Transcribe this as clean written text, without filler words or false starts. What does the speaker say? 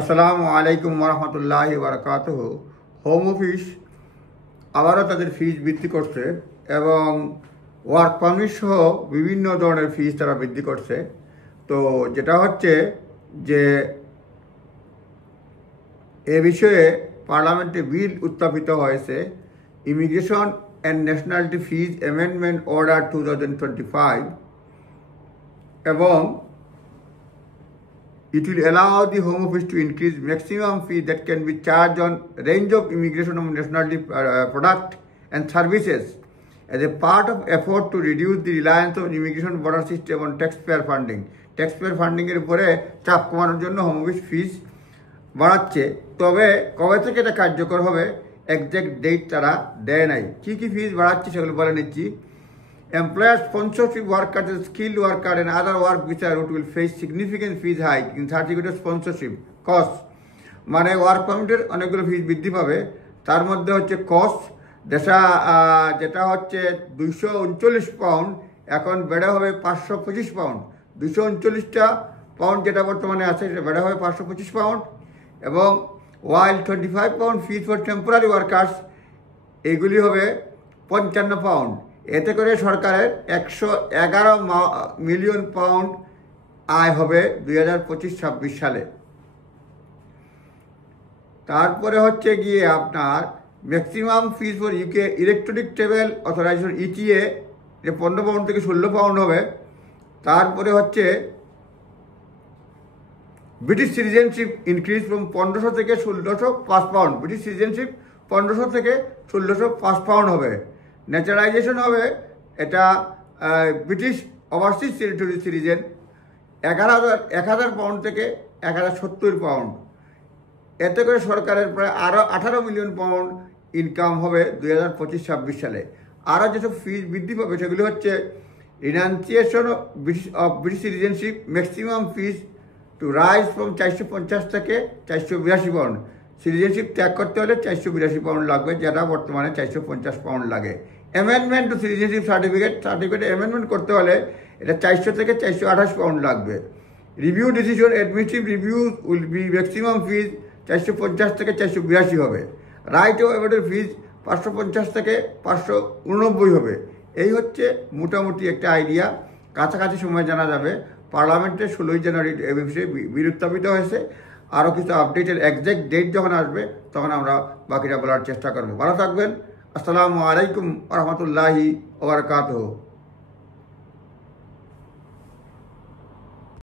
আসসালামু আলাইকুম ওরহমতুল্লাহি বারাকাতুহু। হোম অফিস আবারও তাদের ফিজ বৃদ্ধি করছে এবং ওয়ার্ক পারমিট সহ বিভিন্ন ধরনের ফিজ তারা বৃদ্ধি করছে। তো যেটা হচ্ছে যে এ বিষয়ে পার্লামেন্টে বিল উত্থাপিত হয়েছে, immigration and nationality fees amendment order 2025, এবং it will allow the Home Office to increase maximum fee that can be charged on range of immigration and nationality product and services as a part of effort to reduce the reliance on immigration border system on taxpayer funding. Taxpayer funding এর উপরে চাপ কমানোর জন্য home office ফিস বাড়াচ্ছে। তবে কবে থেকে এটা কার্যকর হবে এক্সাক্ট ডেট তারা দেয় নাই। কী ফিস বাড়াচ্ছে সেগুলো বলে নিচ্ছি। Employer sponsorship workers, skilled worker and other work visa route will face significant fees hike in certificate of sponsorship cost। মানে ওয়ার্ক পারমিটের অনেকগুলো ফিস বৃদ্ধি পাবে, তার মধ্যে হচ্ছে কস্ট যেটা হচ্ছে 239 পাউন্ড, এখন বেড়ে হবে 525 পাউন্ড। 239টা পাউন্ড যেটা বর্তমানে আছে সেটা বেড়ে হবে 525 পাউন্ড। এবং ওয়াইল 25 pound fees for temporary workers, এগুলি হবে 55 পাউন্ড। এতে করে সরকারের 111 মিলিয়ন পাউন্ড আয় হবে 2025-26 সালে। তারপরে হচ্ছে গিয়ে আপনার maximum fees for UK electronic travel authorisation ETE, যে 15 পাউন্ড থেকে 16 পাউন্ড হবে। তারপরে হচ্ছে ব্রিটিশ সিটিজেনশিপ ইনক্রিজ ফ্রম 1500 থেকে 1605 পাউন্ড। ব্রিটিশ সিটিজেনশিপ 1500 থেকে 1605 পাউন্ড হবে। ন্যাচারালাইজেশন হবে, এটা British overseas territory citizen 1000 pound থেকে 1070 পাউন্ড। এতে করে সরকারের প্রায় আরও 18 মিলিয়ন পাউন্ড ইনকাম হবে 2025-26 সালে। আরও যেসব ফিজ বৃদ্ধি পাবে সেগুলি হচ্ছে renunciation of British citizenship, maximum fees to rise from 450 থেকে 482 পাউন্ড। সিটিজেনশিপ ত্যাগ করতে হলে 482 পাউন্ড লাগবে, যেটা বর্তমানে 450 পাউন্ড লাগে। Amendment to citizenship certificate amendment করতে হলে এটা 400 থেকে 428 পাউন্ড লাগবে। Review decision administrative review will be maximum fees 450 থেকে 482 হবে। রাইট অফ অ্যাভয়েডের ফিজ 550 থেকে 589 হবে। এই হচ্ছে মোটামুটি একটা আইডিয়া, কাছাকাছি সময় জানা যাবে। পার্লামেন্টে 16 জানুয়ারি এ বিষয়ে বিল উত্থাপিত হয়েছে। আরও কিছু আপডেটের এক্সাক্ট ডেট যখন আসবে তখন আমরা বাকিটা বলার চেষ্টা করব। ভালো থাকবেন। আসসালামু আলাইকুম ওরহমতুল্লাহি ওয়া বারাকাতুহু।